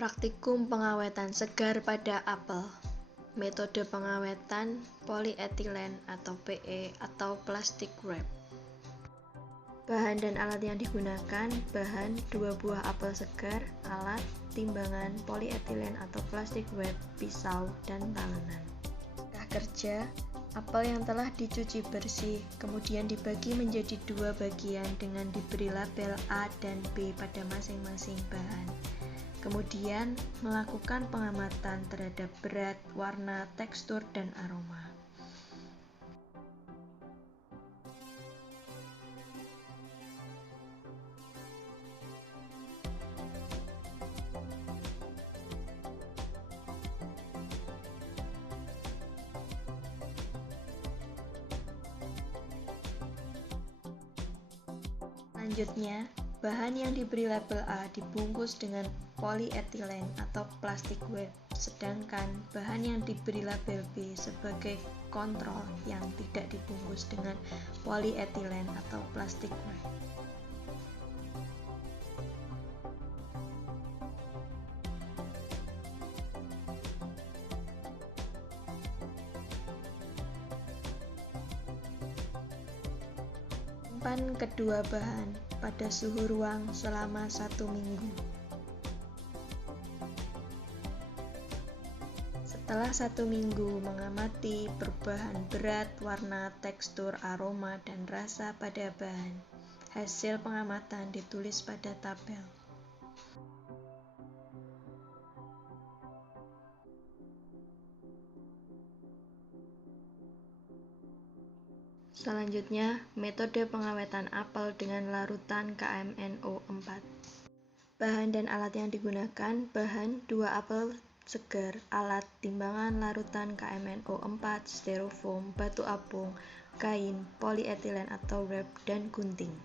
Praktikum pengawetan segar pada apel. Metode pengawetan polietilen atau PE atau plastic wrap. Bahan dan alat yang digunakan: bahan 2 buah apel segar, alat, timbangan, polietilen atau plastic wrap, pisau, dan tanganan. Langkah kerja: apel yang telah dicuci bersih, kemudian dibagi menjadi 2 bagian dengan diberi label A dan B pada masing-masing bahan. Kemudian melakukan pengamatan terhadap berat, warna, tekstur, dan aroma. Selanjutnya, bahan yang diberi label A dibungkus dengan polietilen atau plastic wrap, sedangkan bahan yang diberi label B sebagai kontrol yang tidak dibungkus dengan polietilen atau plastic wrap. Simpan kedua bahan pada suhu ruang selama 1 minggu. Setelah 1 minggu mengamati perubahan berat, warna, tekstur, aroma, dan rasa pada bahan. Hasil pengamatan ditulis pada tabel. Selanjutnya, metode pengawetan apel dengan larutan KMNO4. Bahan dan alat yang digunakan: bahan 2 apel segar, alat, timbangan, larutan KMNO4, styrofoam, batu apung, kain, polietilen atau wrap, dan gunting.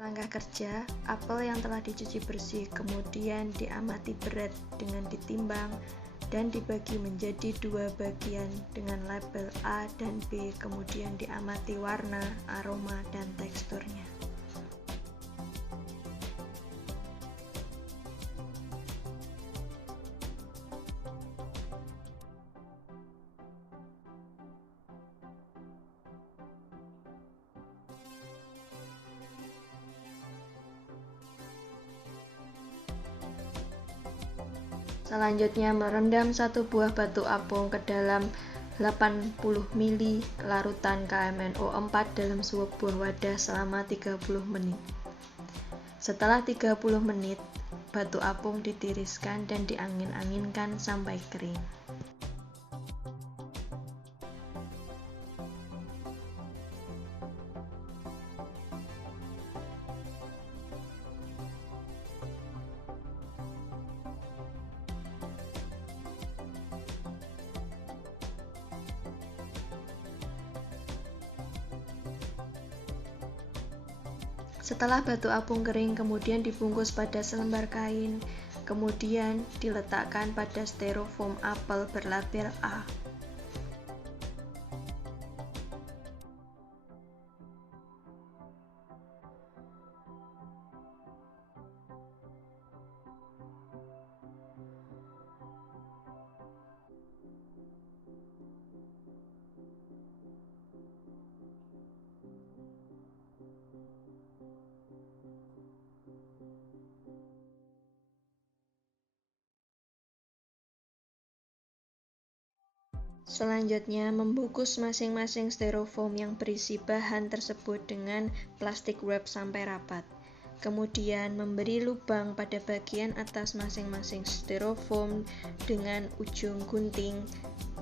Langkah kerja: apel yang telah dicuci bersih kemudian diamati berat dengan ditimbang dan dibagi menjadi 2 bagian dengan label A dan B, kemudian diamati warna, aroma, dan teksturnya. Selanjutnya, merendam 1 buah batu apung ke dalam 80 ml larutan KMNO4 dalam sebuah wadah selama 30 menit. Setelah 30 menit, batu apung ditiriskan dan diangin-anginkan sampai kering. Setelah batu apung kering, kemudian dibungkus pada selembar kain, kemudian diletakkan pada styrofoam apel berlabel A. Selanjutnya, membungkus masing-masing styrofoam yang berisi bahan tersebut dengan plastic wrap sampai rapat. Kemudian, memberi lubang pada bagian atas masing-masing styrofoam dengan ujung gunting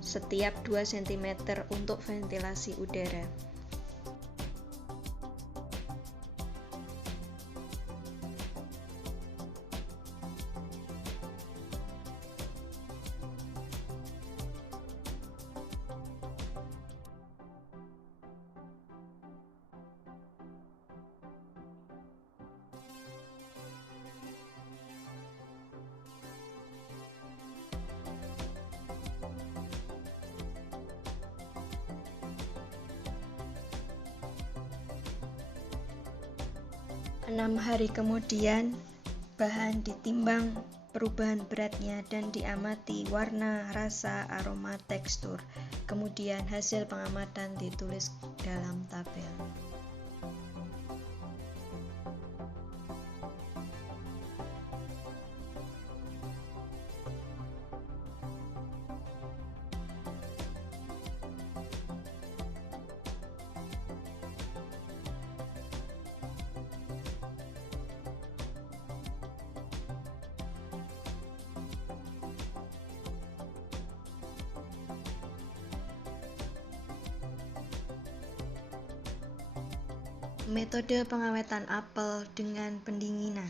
setiap 2 cm untuk ventilasi udara. Enam hari kemudian, bahan ditimbang perubahan beratnya dan diamati warna, rasa, aroma, tekstur. Kemudian hasil pengamatan ditulis dalam tabel. Metode pengawetan apel dengan pendinginan.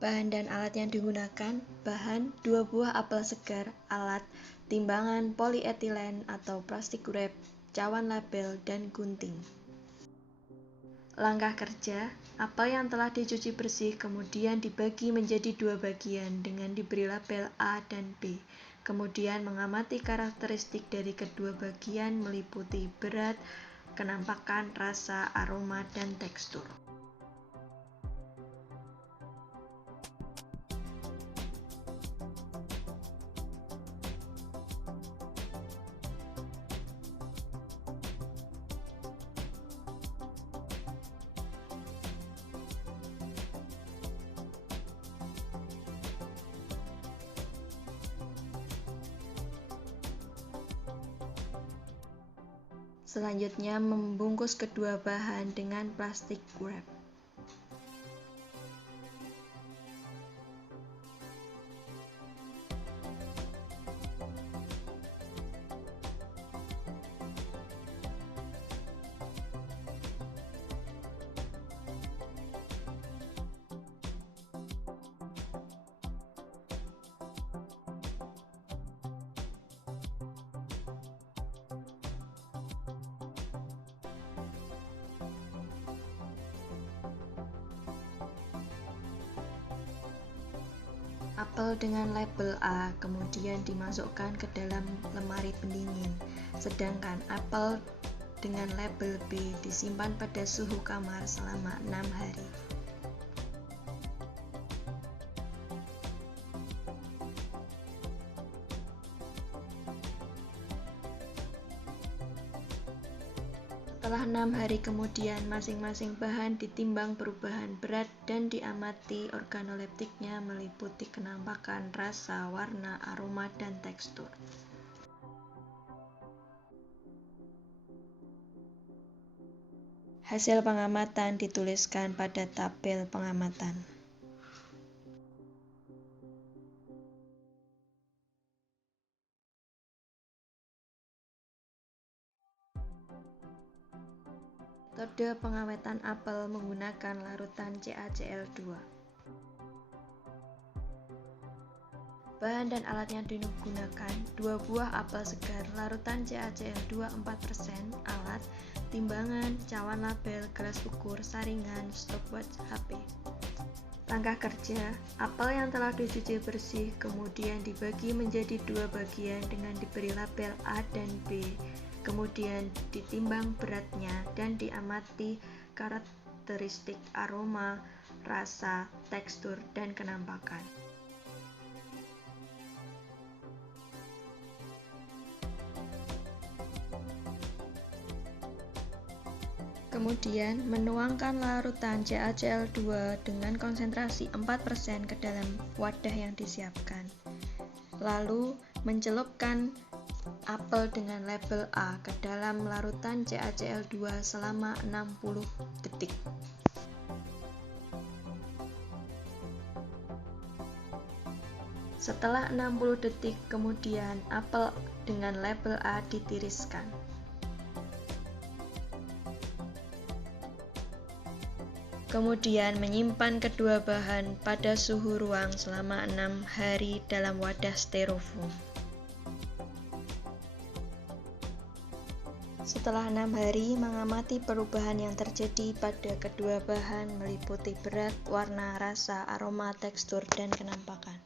Bahan dan alat yang digunakan: bahan 2 buah apel segar, alat timbangan polietilen atau plastik wrap, cawan label, dan gunting. Langkah kerja: apel yang telah dicuci bersih kemudian dibagi menjadi 2 bagian dengan diberi label A dan B. Kemudian mengamati karakteristik dari kedua bagian meliputi berat, kenampakan, rasa, aroma, dan tekstur. Selanjutnya, membungkus kedua bahan dengan plastik wrap. Apel dengan label A kemudian dimasukkan ke dalam lemari pendingin, sedangkan apel dengan label B disimpan pada suhu kamar selama 6 hari. Setelah 6 hari kemudian, masing-masing bahan ditimbang perubahan berat dan diamati organoleptiknya meliputi kenampakan, rasa, warna, aroma, dan tekstur. Hasil pengamatan dituliskan pada tabel pengamatan. Metode pengawetan apel menggunakan larutan CaCl2. Bahan dan alat yang digunakan: 2 buah apel segar, larutan CaCl2 4%, alat timbangan, cawan label, gelas ukur, saringan, stopwatch HP. Langkah kerja: apel yang telah dicuci bersih kemudian dibagi menjadi 2 bagian dengan diberi label A dan B. Kemudian ditimbang beratnya dan diamati karakteristik aroma, rasa, tekstur, dan kenampakan. Kemudian menuangkan larutan CaCl2 dengan konsentrasi 4% ke dalam wadah yang disiapkan. Lalu mencelupkan apel dengan label A ke dalam larutan CaCl2 selama 60 detik. Setelah 60 detik kemudian, apel dengan label A ditiriskan. Kemudian menyimpan kedua bahan pada suhu ruang selama 6 hari dalam wadah styrofoam. Setelah 6 hari, mengamati perubahan yang terjadi pada kedua bahan meliputi berat, warna, rasa, aroma, tekstur, dan kenampakan.